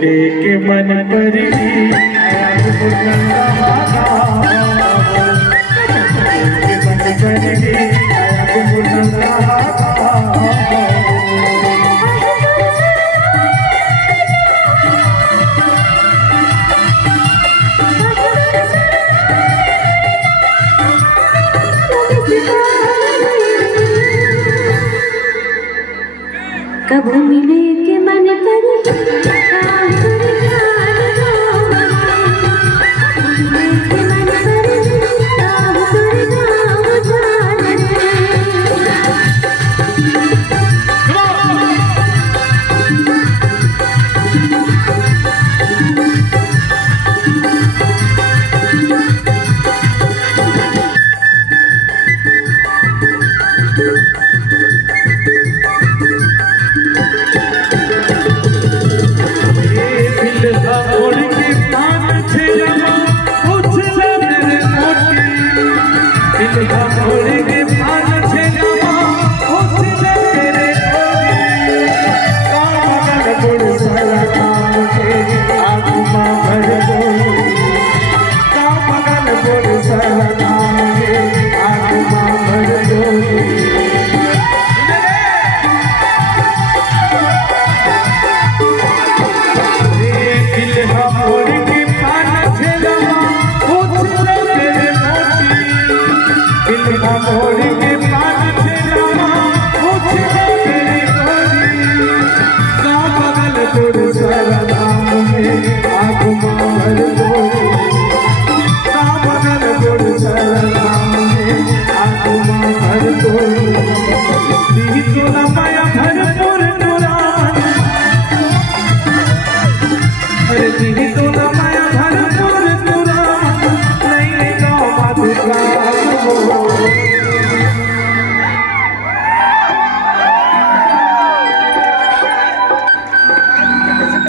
के मन पर कब मिले के मन करे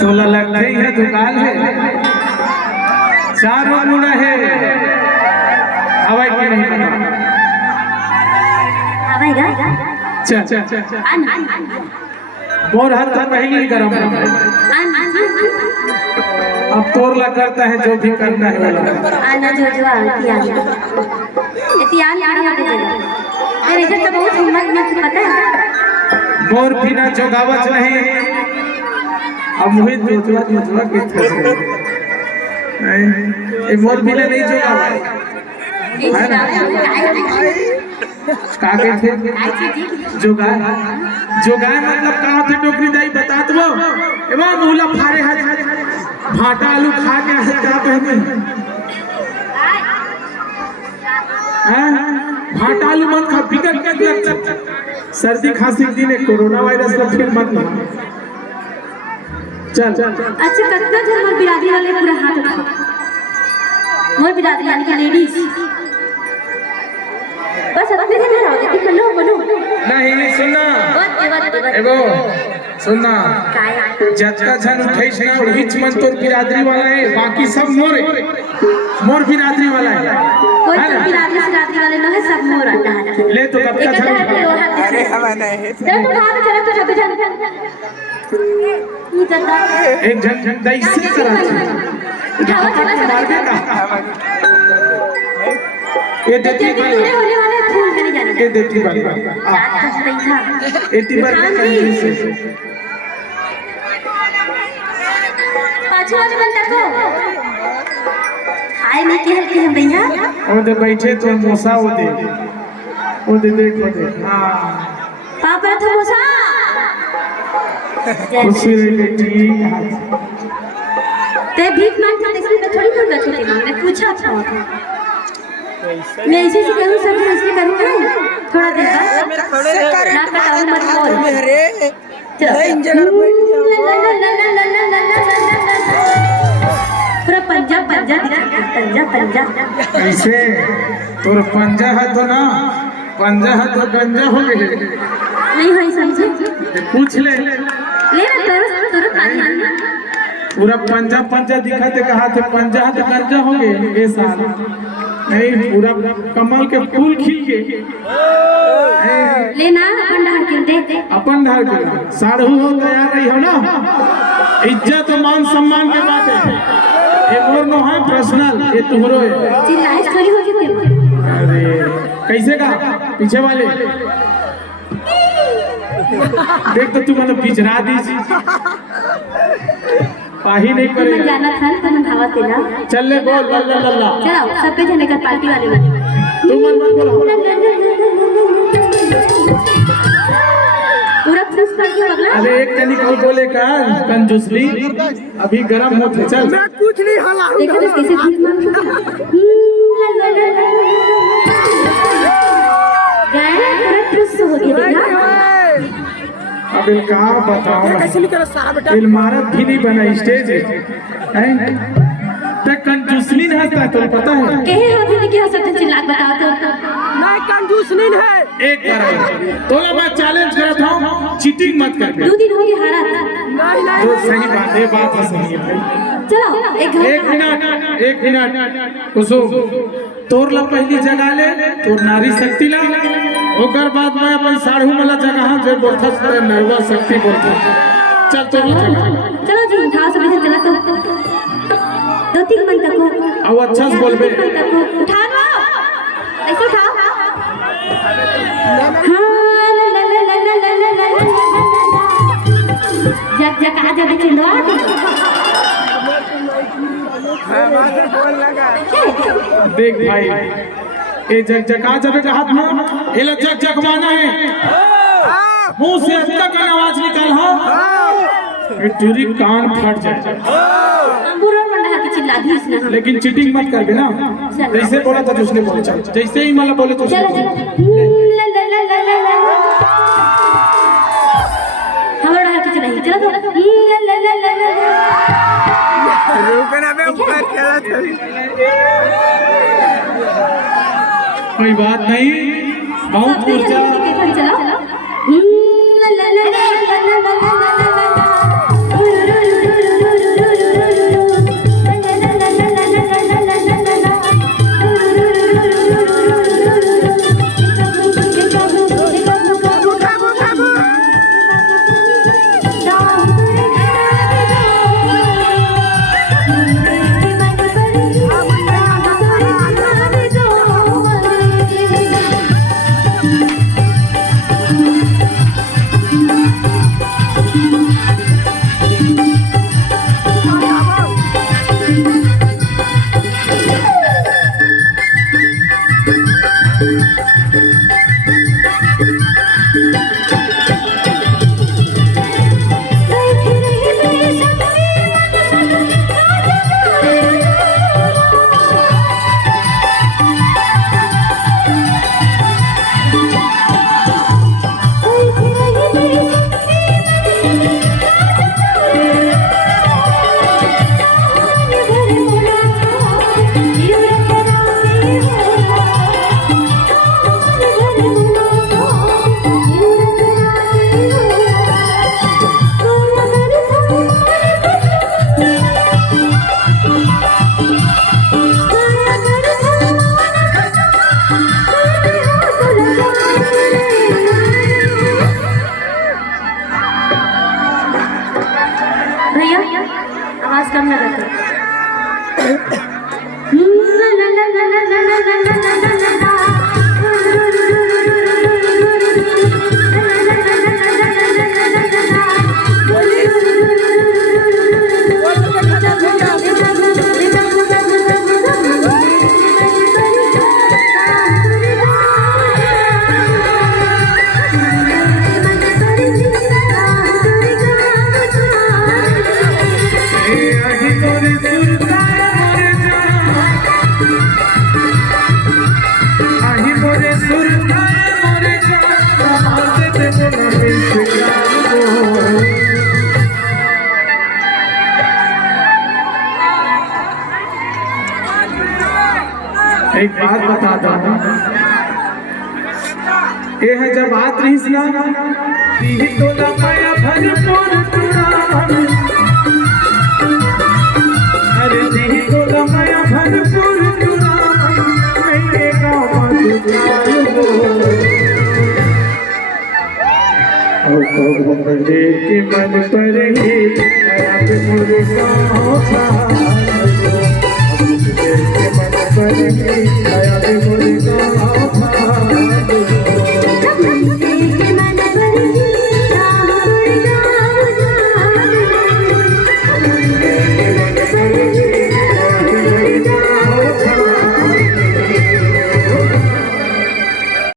तोला लगते है दुकान है चारों गुण है हवाई की नहीं पता मोर हाथ तक महंगी गरम अब तोरला करता है जो भी करना है आना जो जो तो बहुत हिम्मत पता है मोर बिना जोगावत नहीं अब मोहित जोतवा जोतवा कितना ए मोर बिना नहीं जोगावा का कहते जोगा जोगा मतलब का होते टोकरी दाई बता दो एवा मूला फारे हाथ भाटा आलू खा के क्या कहते हैं भाटा आलू मत खा बिगड़ के सर्दी खांसी के दिन कोरोना वायरस का फिर मत ला चल अच्छा कितना जन मोर बिरादरी वाले पूरा हाथ उठाओ मोर बिरादरी यानी कि लेडीज बस अपने से नहीं रहो कि बनो बनो नहीं सुनना एगो सुनना जत्ता जन उठैस ना उहिच मन तोर बिरादरी वाला है, बाकी सब मोर बिरादरी वाला है। कोई तो बिरादरी वाले न है, सब मोर आता है। ले तो कब का था अरे हवा नहीं चल तो भाग चला तो सब जन ये जता एक जन दैसे करा उठाओ चला मार देगा। ये देती पूरे होने वाले फूल नहीं जाने ये देती वाली एटी बार पाछू वाले बंदा को हाय नहीं कहल के हम भैया ओ दे बैठे तो मोसा ओ दे देखो दे हां पापा तो मोसा खुशी रही बेटी ते भीख मांग के इसमें मैं थोड़ी दूंगा छोटे मांग ने पूछा था मैं इसी से करूं सब इसलिए करूंगा थोड़ा देर बाद ना कटाओ मत बोल अरे पूरा पंजा पंजा दिखा पंजा ऐसे तोर पंजा है तो ना पंजा है तो गंजा हो गए नहीं है समझे पूछ ले ना तुरंत पानी पूरा पंजा दिखाते कहा थे पंजा है तो गंजा हो गए। ये साल नहीं पूरा कमल के फूल खिल के लेना अपन ढाल के दे अपन ढाल के साढ़ू हो तैयार रही हो ना। इज्जत और मान सम्मान के बात है, एक और नो है पर्सनल, ये तुम्हारो है। चिल्लाए थोड़ी हो गई। अरे कैसे का पीछे वाले देख तो तू मतलब पिछड़ा दी पाही नहीं करे जाना था तो मन हवा तेरा चल ले बोल लल्ला लल्ला चलो सब पे जाने का पार्टी वाले तू मन बोल पूरा खुश कर के पगला। अरे एक तनी को बोले का कंजूसली अभी गरम होते चल मैं कुछ नहीं हला देखो तो कैसे भीख मांग गाना पूरा खुश हो गया। अब इनका बताओ कैसे निकला सारा बेटा इमारत भी नहीं बना स्टेज है तो कंजूसली नहीं हंसता तो पता है कहे हो भी क्या सकते चिल्ला बताओ तो मैं कंजूस नहीं है एक बार तो मैं चैलेंज करता हूँ चीटिंग मत कर 2 दिन हो गए हारा नहीं तो सही बात है बात है सही है भाई चलो एक मिनट कुसुम तोर ला पहली जगह ले तोर नारी शक्ति ला ओकर बाद मैं अपन साढ़ू वाला जगह जे बोलता से नरवा शक्ति बोलता चल तो चलो जी उठाओ सब चला तो 2-3 मन तक को अब अच्छा से बोलबे उठा लो ऐसे उठाओ हां ला ला ला ला ला ला ला जग जग आ जा चिंदवा देख भाई ये जगजगा जब हाथ में ये लो जगजगवाना है मुंह से अच्छा का आवाज निकाल हाँ टूरी कान फट जाए बुरा मंडा के चिल्ला दी इसने लेकिन चीटिंग मत कर देना जैसे बोला था उसने बोले चल जैसे ही मला बोले तो चलो ला ला ला ला ला ला हमारा हाथ चला ही चलो ला ला ला ला ला रुकना मैं ऊपर खेला थोड़ी कोई बात नहीं बहुत ऊर्जा चलो ला ला ला ला ला ला ला आवाज कम लगा कर। एक बात बता दो, ये है जब बात रही सुना तो माया भरपूर अरे दी तो माया भरपूर के मन पर ही मोरे मन पर ही